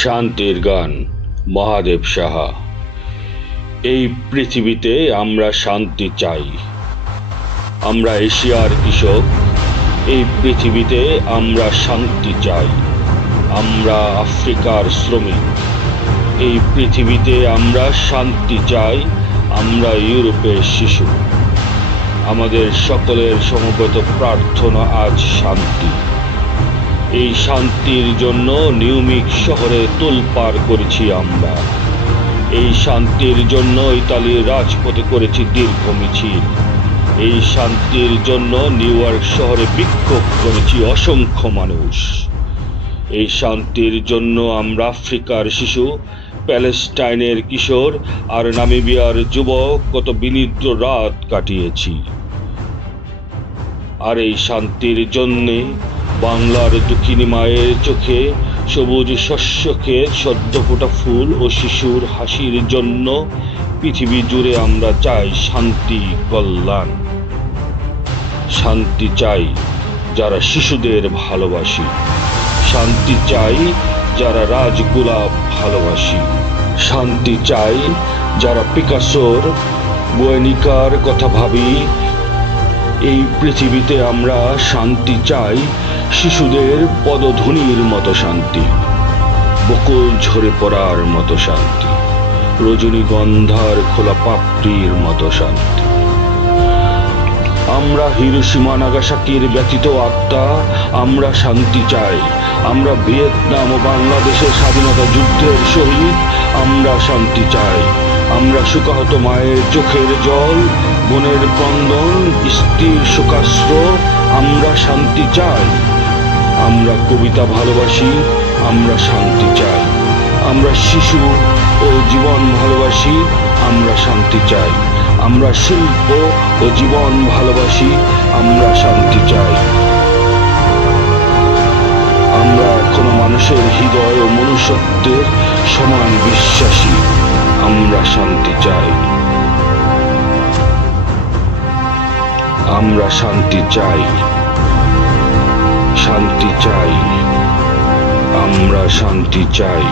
শান্তির গান, মহাদেব সাহা। এই পৃথিবীতে আমরা শান্তি চাই। আমরা এশিয়ার কৃষক, এই পৃথিবীতে আমরা শান্তি চাই। আমরা আফ্রিকার শ্রমিক, এই পৃথিবীতে আমরা শান্তি চাই। আমরা ইউরোপের শিশু, আমাদের সকলের সমবেত প্রার্থনা আজ শান্তি। এই শান্তির জন্য নিউমিক শহরে তোলপাড় করেছি আমরা। এই শান্তির জন্য ইতালির রাজপথে করেছি দীর্ঘ মিছিল। এই শান্তির জন্য নিউ ইয়র্ক শহরে বিক্ষোভ করেছি অসংখ্য মানুষ। এই শান্তির জন্য আমরা আফ্রিকার শিশু, প্যালেস্টাইনের কিশোর আর নামিবিয়ার যুবক কত বিনিদ্র রাত কাটিয়েছি। আর এই শান্তির জন্যে বাংলার দুঃখিনী মায়ের চোখে সবুজ শস্যকে সদ্য ফোটা ফুল ও শিশুর হাসির জন্য পৃথিবী জুড়ে আমরা চাই শান্তি, কল্যাণ। শান্তি চাই যারা শিশুদের ভালোবাসি, শান্তি চাই যারা রাজগোলাপ ভালোবাসি, শান্তি চাই যারা পিকাসোর, গুয়ের্নিকার কথা ভাবি। এই পৃথিবীতে আমরা শান্তি চাই শিশুদের পদধ্বনির মতো শান্তি, বকুল ঝরে পড়ার মতো শান্তি, রজনীগন্ধার খোলা পাপড়ির মতো শান্তি। আমরা হিরোশিমা নাগাসাকির ব্যতীত আত্মা, আমরা শান্তি চাই। আমরা ভিয়েতনাম ও বাংলাদেশের স্বাধীনতা যুদ্ধের শহীদ, আমরা শান্তি চাই। আমরা শোকাহত মায়ের চোখের জল, বোনের ক্রন্দন, স্ত্রীর শোকাস্ত্র, আমরা শান্তি চাই। আমরা কবিতা ভালোবাসি, আমরা শান্তি চাই। আমরা শিশু ও জীবন ভালোবাসি, আমরা শান্তি চাই। আমরা শিল্প ও জীবন ভালোবাসি, আমরা শান্তি চাই। আমরা এখনো মানুষের হৃদয় ও মনুষ্যত্বের সমান বিশ্বাসী, আমরা শান্তি চাই। আমরা শান্তি চাই, শান্তি চাই। আমরা শান্তি চাই,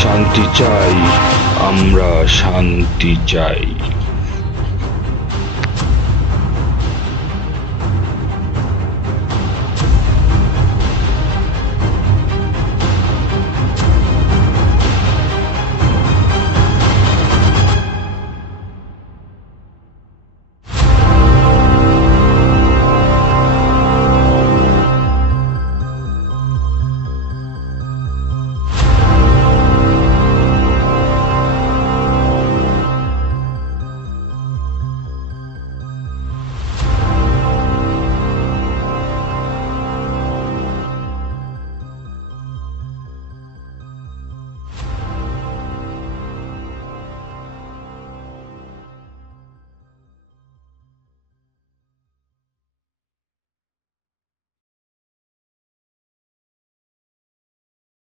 শান্তি চাই। আমরা শান্তি চাই।